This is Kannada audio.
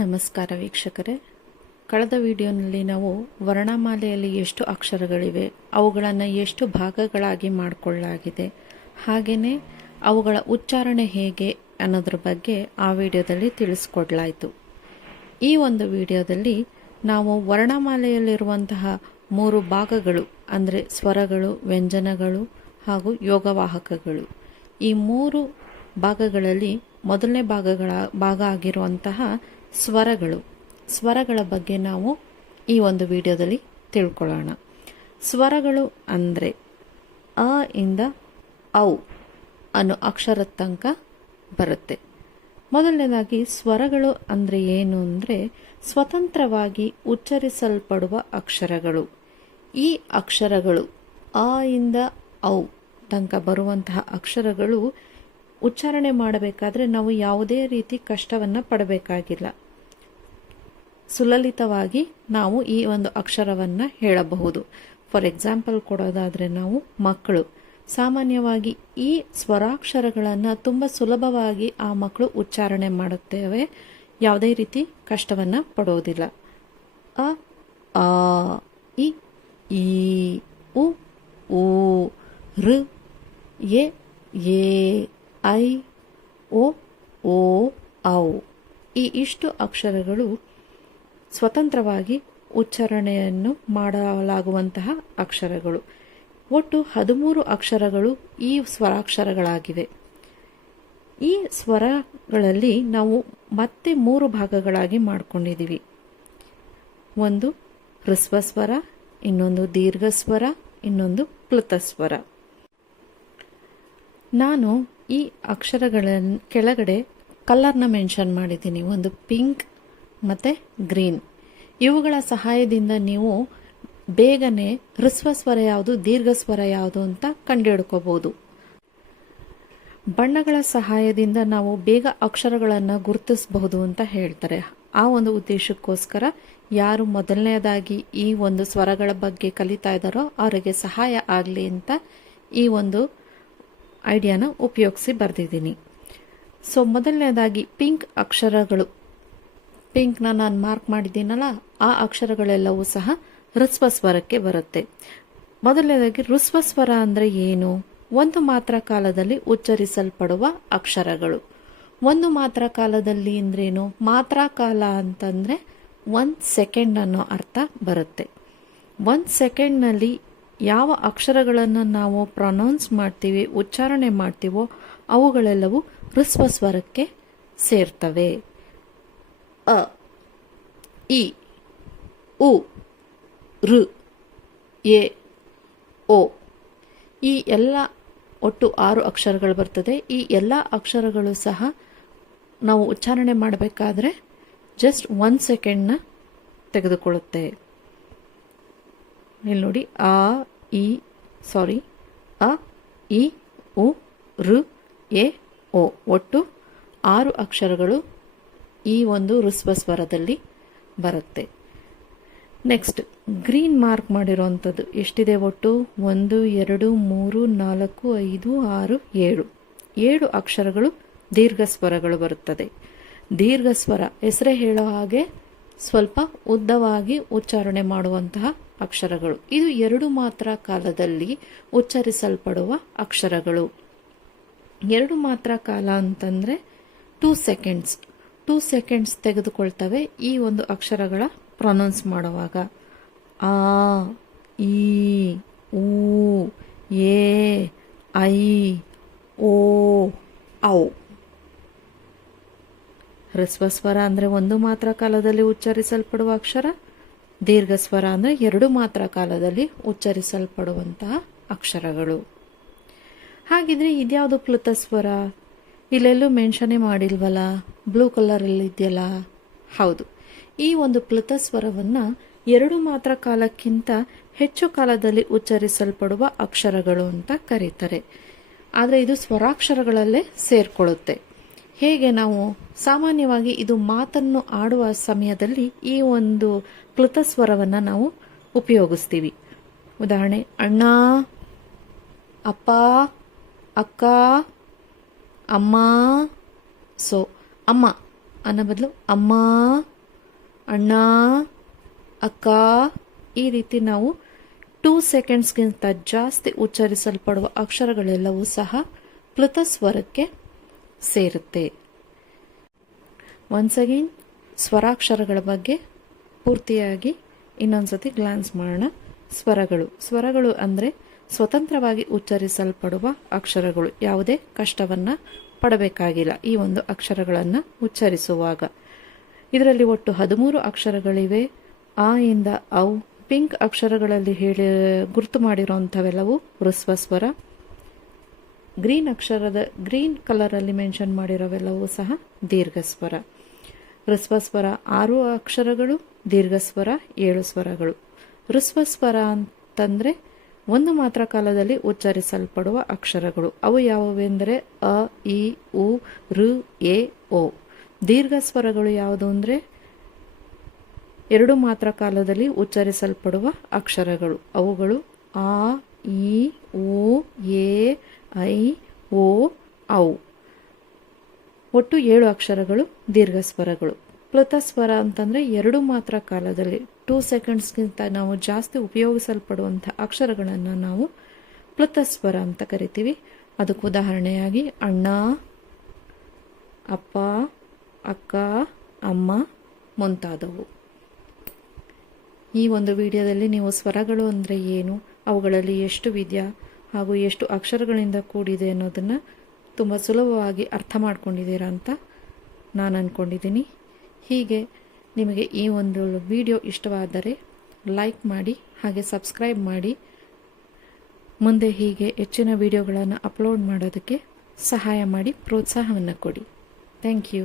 ನಮಸ್ಕಾರ ವೀಕ್ಷಕರೇ. ಕಳೆದ ವಿಡಿಯೋನಲ್ಲಿ ನಾವು ವರ್ಣಮಾಲೆಯಲ್ಲಿ ಎಷ್ಟು ಅಕ್ಷರಗಳಿವೆ, ಅವುಗಳನ್ನು ಎಷ್ಟು ಭಾಗಗಳಾಗಿ ಮಾಡಿಕೊಳ್ಳಲಾಗಿದೆ ಹಾಗೆಯೇ ಅವುಗಳ ಉಚ್ಚಾರಣೆ ಹೇಗೆ ಅನ್ನೋದ್ರ ಬಗ್ಗೆ ಆ ವಿಡಿಯೋದಲ್ಲಿ ತಿಳಿಸ್ಕೊಡ್ಲಾಯಿತು. ಈ ಒಂದು ವಿಡಿಯೋದಲ್ಲಿ ನಾವು ವರ್ಣಮಾಲೆಯಲ್ಲಿರುವಂತಹ ಮೂರು ಭಾಗಗಳು, ಅಂದರೆ ಸ್ವರಗಳು, ವ್ಯಂಜನಗಳು ಹಾಗೂ ಯೋಗವಾಹಕಗಳು, ಈ ಮೂರು ಭಾಗಗಳಲ್ಲಿ ಮೊದಲನೇ ಭಾಗಗಳ ಭಾಗ ಆಗಿರುವಂತಹ ಸ್ವರಗಳು. ಸ್ವರಗಳ ಬಗ್ಗೆ ನಾವು ಈ ಒಂದು ವಿಡಿಯೋದಲ್ಲಿ ತಿಳ್ಕೊಳ್ಳೋಣ. ಸ್ವರಗಳು ಅಂದರೆ ಅ ಇಂದ ಔ ಅನ್ನೋ ಅಕ್ಷರ ತನಕ ಬರುತ್ತೆ. ಮೊದಲನೇದಾಗಿ ಸ್ವರಗಳು ಅಂದರೆ ಏನು ಅಂದರೆ ಸ್ವತಂತ್ರವಾಗಿ ಉಚ್ಚರಿಸಲ್ಪಡುವ ಅಕ್ಷರಗಳು. ಈ ಅಕ್ಷರಗಳು ಅ ಇಂದ ಔ ತನಕ ಬರುವಂತಹ ಅಕ್ಷರಗಳು ಉಚ್ಚಾರಣೆ ಮಾಡಬೇಕಾದ್ರೆ ನಾವು ಯಾವುದೇ ರೀತಿ ಕಷ್ಟವನ್ನು ಪಡಬೇಕಾಗಿಲ್ಲ. ಸುಲಲಿತವಾಗಿ ನಾವು ಈ ಒಂದು ಅಕ್ಷರವನ್ನು ಹೇಳಬಹುದು. ಫಾರ್ ಎಕ್ಸಾಂಪಲ್ ಕೊಡೋದಾದರೆ ನಾವು ಮಕ್ಕಳು. ಸಾಮಾನ್ಯವಾಗಿ ಈ ಸ್ವರಾಕ್ಷರಗಳನ್ನು ತುಂಬ ಸುಲಭವಾಗಿ ಆ ಮಕ್ಕಳು ಉಚ್ಚಾರಣೆ ಮಾಡುತ್ತೇವೆ. ಯಾವುದೇ ರೀತಿ ಕಷ್ಟವನ್ನು ಪಡೋದಿಲ್ಲ. ಅ, ಆ, ಇ, ಈ, ಉ ಊ ಋ ಎ ಎ, ಐ, ಓ ಓ, ಔ ಈ ಇಷ್ಟು ಅಕ್ಷರಗಳು ಸ್ವತಂತ್ರವಾಗಿ ಉಚ್ಚಾರಣೆಯನ್ನು ಮಾಡಲಾಗುವಂತಹ ಅಕ್ಷರಗಳು. ಒಟ್ಟು ಹದಿಮೂರು ಅಕ್ಷರಗಳು ಈ ಸ್ವರಾಕ್ಷರಗಳಾಗಿವೆ. ಈ ಸ್ವರಗಳಲ್ಲಿ ನಾವು ಮತ್ತೆ ಮೂರು ಭಾಗಗಳಾಗಿ ಮಾಡಿಕೊಂಡಿದ್ದೀವಿ. ಒಂದು ಹೃಸ್ವ ಸ್ವರ ಇನ್ನೊಂದು ದೀರ್ಘ ಸ್ವರ ಇನ್ನೊಂದು ಪ್ಲುತಸ್ವರ ನಾನು ಈ ಅಕ್ಷರಗಳನ್ನು ಕೆಳಗಡೆ ಕಲರ್ನ ಮೆನ್ಷನ್ ಮಾಡಿದ್ದೀನಿ. ಒಂದು ಪಿಂಕ್ ಮತ್ತು ಗ್ರೀನ್. ಇವುಗಳ ಸಹಾಯದಿಂದ ನೀವು ಬೇಗನೆ ಹೃಸ್ವ ಸ್ವರ ಯಾವುದು, ದೀರ್ಘ ಸ್ವರ ಯಾವುದು ಅಂತ ಕಂಡುಹಿಡ್ಕೋಬೋದು ಬಣ್ಣಗಳ ಸಹಾಯದಿಂದ ನಾವು ಬೇಗ ಅಕ್ಷರಗಳನ್ನು ಗುರುತಿಸಬಹುದು ಅಂತ ಹೇಳ್ತಾರೆ. ಆ ಒಂದು ಉದ್ದೇಶಕ್ಕೋಸ್ಕರ ಯಾರು ಮೊದಲನೆಯದಾಗಿ ಈ ಒಂದು ಸ್ವರಗಳ ಬಗ್ಗೆ ಕಲಿತಾ ಇದ್ದಾರೋ ಅವರಿಗೆ ಸಹಾಯ ಆಗಲಿ ಅಂತ ಈ ಒಂದು ಐಡಿಯಾನ ಉಪಯೋಗಿಸಿ ಬರೆದಿದ್ದೀನಿ. ಸೊ ಮೊದಲನೇದಾಗಿ ಪಿಂಕ್ ಅಕ್ಷರಗಳು. ಪಿಂಕ್ನ ನಾನು ಮಾರ್ಕ್ ಮಾಡಿದ್ದೀನಲ್ಲ, ಆ ಅಕ್ಷರಗಳೆಲ್ಲವೂ ಸಹ ಹೃಸ್ವ ಸ್ವರಕ್ಕೆ ಬರುತ್ತೆ. ಮೊದಲನೇದಾಗಿ ಋಸ್ವ ಸ್ವರ ಅಂದರೆ ಏನು? ಒಂದು ಮಾತ್ರ ಕಾಲದಲ್ಲಿ ಉಚ್ಚರಿಸಲ್ಪಡುವ ಅಕ್ಷರಗಳು. ಒಂದು ಮಾತ್ರ ಕಾಲದಲ್ಲಿ ಅಂದ್ರೇನು? ಮಾತ್ರ ಕಾಲ ಅಂತಂದರೆ ಒಂದು ಸೆಕೆಂಡ್ ಅನ್ನೋ ಅರ್ಥ ಬರುತ್ತೆ. ಒಂದು ಸೆಕೆಂಡ್ನಲ್ಲಿ ಯಾವ ಅಕ್ಷರಗಳನ್ನು ನಾವು ಪ್ರೊನೌನ್ಸ್ ಮಾಡ್ತೀವಿ, ಉಚ್ಚಾರಣೆ ಮಾಡ್ತೀವೋ ಅವುಗಳೆಲ್ಲವೂ ಹೃಸ್ವ ಸ್ವರಕ್ಕೆ ಸೇರ್ತವೆ. ಅ, ಇ, ಉ ಋ ಎ, ಓ. ಈ ಎಲ್ಲ ಒಟ್ಟು ಆರು ಅಕ್ಷರಗಳು ಬರ್ತದೆ. ಈ ಎಲ್ಲ ಅಕ್ಷರಗಳು ಸಹ ನಾವು ಉಚ್ಚಾರಣೆ ಮಾಡಬೇಕಾದ್ರೆ ಜಸ್ಟ್ ಒನ್ ಸೆಕೆಂಡ್ನ ತೆಗೆದುಕೊಳ್ಳುತ್ತೆ. ಇಲ್ಲಿ ನೋಡಿ, ಆ, ಇ ಸಾರಿ ಅ, ಇ, ಉ ಋ ಎ, ಓ. ಒಟ್ಟು ಆರು ಅಕ್ಷರಗಳು ಈ ಒಂದು ಋಸ್ವ ಸ್ವರದಲ್ಲಿ ಬರುತ್ತೆ. ನೆಕ್ಸ್ಟ್ ಗ್ರೀನ್ ಮಾರ್ಕ್ ಮಾಡಿರೋವಂಥದ್ದು ಎಷ್ಟಿದೆ ಒಟ್ಟು? ಒಂದು, ಎರಡು, ಮೂರು, ನಾಲ್ಕು, ಐದು, ಆರು, ಏಳು. ಏಳು ಅಕ್ಷರಗಳು ದೀರ್ಘ ಸ್ವರಗಳು ಬರುತ್ತದೆ. ದೀರ್ಘ ಸ್ವರ ಹೆಸರೇ ಹೇಳೋ ಹಾಗೆ ಸ್ವಲ್ಪ ಉದ್ದವಾಗಿ ಉಚ್ಚಾರಣೆ ಮಾಡುವಂತಹ ಅಕ್ಷರಗಳು. ಇದು ಎರಡು ಮಾತ್ರ ಕಾಲದಲ್ಲಿ ಉಚ್ಚರಿಸಲ್ಪಡುವ ಅಕ್ಷರಗಳು. ಎರಡು ಮಾತ್ರ ಕಾಲ ಅಂತಂದರೆ ಟೂ ಸೆಕೆಂಡ್ಸ್ ಟೂ ಸೆಕೆಂಡ್ಸ್ ತೆಗೆದುಕೊಳ್ತವೆ. ಈ ಒಂದು ಅಕ್ಷರಗಳ ಪ್ರೊನೌನ್ಸ್ ಮಾಡುವಾಗ. ಆ, ಈ, ಊ ಎ ಐ, ಓ, ಔ. ಹ್ರಸ್ವ ಸ್ವರ ಅಂದರೆ ಒಂದು ಮಾತ್ರ ಕಾಲದಲ್ಲಿ ಉಚ್ಚರಿಸಲ್ಪಡುವ ಅಕ್ಷರ. ದೀರ್ಘ ಸ್ವರ ಅಂದರೆ ಎರಡು ಮಾತ್ರ ಕಾಲದಲ್ಲಿ ಉಚ್ಚರಿಸಲ್ಪಡುವಂತಹ ಅಕ್ಷರಗಳು. ಹಾಗಿದ್ರೆ ಇದ್ಯಾವುದು ಪ್ಲುತ ಸ್ವರ ಇಲ್ಲೆಲ್ಲೂ ಮೆನ್ಷನೇ ಮಾಡಿಲ್ವಲ್ಲ? ಬ್ಲೂ ಕಲರಲ್ಲಿ ಇದೆಯಲ್ಲ? ಹೌದು. ಈ ಒಂದು ಪ್ಲತ ಸ್ವರವನ್ನು ಎರಡು ಮಾತ್ರ ಕಾಲಕ್ಕಿಂತ ಹೆಚ್ಚು ಕಾಲದಲ್ಲಿ ಉಚ್ಚರಿಸಲ್ಪಡುವ ಅಕ್ಷರಗಳು ಅಂತ ಕರೀತಾರೆ. ಆದರೆ ಇದು ಸ್ವರಾಕ್ಷರಗಳಲ್ಲೇ ಸೇರ್ಕೊಳ್ಳುತ್ತೆ. ಹೇಗೆ ನಾವು ಸಾಮಾನ್ಯವಾಗಿ ಇದು ಮಾತನ್ನು ಆಡುವ ಸಮಯದಲ್ಲಿ ಈ ಒಂದು ಸ್ವರವನ್ನು ನಾವು ಉಪಯೋಗಿಸ್ತೀವಿ. ಉದಾಹರಣೆ, ಅಣ್ಣ, ಅಪ್ಪ, ಅಕ್ಕ ಅಮ್ಮ, ಸೊ, ಅಮ್ಮ, ಅನ್ನೋ ಬದಲು ಅಮ್ಮ, ಅಣ್ಣ, ಅಕ್ಕ, ಈ ರೀತಿ ನಾವು ಟೂ ಸೆಕೆಂಡ್ಸ್ಗಿಂತ ಜಾಸ್ತಿ ಉಚ್ಚರಿಸಲ್ಪಡುವ ಅಕ್ಷರಗಳೆಲ್ಲವೂ ಸಹ ಪ್ಲುತ ಸ್ವರಕ್ಕೆ ಸೇರುತ್ತೆ. ಒನ್ಸ್ ಅಗೇನ್ ಸ್ವರಾಕ್ಷರಗಳ ಬಗ್ಗೆ ಪೂರ್ತಿಯಾಗಿ ಇನ್ನೊಂದ್ಸತಿ ಗ್ಲಾನ್ಸ್ ಮಾಡೋಣ. ಸ್ವರಗಳು. ಸ್ವರಗಳು ಅಂದರೆ ಸ್ವತಂತ್ರವಾಗಿ ಉಚ್ಚರಿಸಲ್ಪಡುವ ಅಕ್ಷರಗಳು ಯಾವುದೇ ಕಷ್ಟವನ್ನು ಪಡಬೇಕಾಗಿಲ್ಲ. ಈ ಒಂದು ಅಕ್ಷರಗಳನ್ನು ಉಚ್ಚರಿಸುವಾಗ. ಇದರಲ್ಲಿ ಒಟ್ಟು ಹದಿಮೂರು ಅಕ್ಷರಗಳಿವೆ. ಆ ಇಂದ ಅವು ಪಿಂಕ್ ಅಕ್ಷರಗಳಲ್ಲಿ ಹೇಳಿ, ಗುರುತು ಮಾಡಿರುವಂಥವೆಲ್ಲವೂ ಹೃಸ್ವ ಸ್ವರ ಗ್ರೀನ್ ಅಕ್ಷರದ, ಗ್ರೀನ್ ಕಲರಲ್ಲಿ ಮೆನ್ಷನ್ ಮಾಡಿರೋವೆಲ್ಲವೂ ಸಹ ದೀರ್ಘಸ್ವರ. ಹೃಸ್ವ ಸ್ವರ ಆರು ಅಕ್ಷರಗಳು, ದೀರ್ಘಸ್ವರ ಏಳು ಸ್ವರಗಳು. ಹೃಸ್ವ ಸ್ವರ ಅಂತಂದರೆ ಒಂದು ಮಾತ್ರ ಕಾಲದಲ್ಲಿ ಉಚ್ಚರಿಸಲ್ಪಡುವ ಅಕ್ಷರಗಳು. ಅವು ಯಾವುವೆಂದರೆ ಅ, ಇ, ಉ ಋ ಎ, ಓ. ದೀರ್ಘ ಸ್ವರಗಳು ಯಾವುದು ಅಂದರೆ? ಎರಡು ಮಾತ್ರ ಕಾಲದಲ್ಲಿ ಉಚ್ಚರಿಸಲ್ಪಡುವ ಅಕ್ಷರಗಳು. ಅವುಗಳು ಆ, ಇ ಓ ಎ, ಐ, ಓ, ಔ. ಒಟ್ಟು ಏಳು ಅಕ್ಷರಗಳು ದೀರ್ಘ ಸ್ವರಗಳು. ಪ್ಲುತ ಸ್ವರ ಅಂತಂದರೆ ಎರಡು ಮಾತ್ರ ಕಾಲದಲ್ಲಿ ಟೂ ಸೆಕೆಂಡ್ಸ್ಗಿಂತ ನಾವು ಜಾಸ್ತಿ ಉಪಯೋಗಿಸಲ್ಪಡುವಂಥ ಅಕ್ಷರಗಳನ್ನು ನಾವು ಪ್ಲುತ ಸ್ವರ ಅಂತ ಕರಿತೀವಿ. ಅದಕ್ಕೆ ಉದಾಹರಣೆಯಾಗಿ ಅಣ್ಣ, ಅಪ್ಪ, ಅಕ್ಕ, ಅಮ್ಮ ಮುಂತಾದವು. ಈ ಒಂದು ವಿಡಿಯೋದಲ್ಲಿ ನೀವು ಸ್ವರಗಳು ಅಂದರೆ ಏನು, ಅವುಗಳಲ್ಲಿ ಎಷ್ಟು ವಿದ್ಯಾ ಹಾಗೂ ಎಷ್ಟು ಅಕ್ಷರಗಳಿಂದ ಕೂಡಿದೆ ಅನ್ನೋದನ್ನು ತುಂಬ ಸುಲಭವಾಗಿ ಅರ್ಥ ಮಾಡ್ಕೊಂಡಿದ್ದೀರಾ ಅಂತ ನಾನು ಅಂದ್ಕೊಂಡಿದ್ದೀನಿ ಹೀಗೆ ನಿಮಗೆ ಈ ಒಂದು ವಿಡಿಯೋ ಇಷ್ಟವಾದರೆ ಲೈಕ್ ಮಾಡಿ ಹಾಗೆ ಸಬ್ಸ್ಕ್ರೈಬ್ ಮಾಡಿ. ಮುಂದೆ ಹೀಗೆ ಹೆಚ್ಚಿನ ವಿಡಿಯೋಗಳನ್ನು ಅಪ್ಲೋಡ್ ಮಾಡೋದಕ್ಕೆ ಸಹಾಯ ಮಾಡಿ, ಪ್ರೋತ್ಸಾಹವನ್ನು ಕೊಡಿ. Thank you.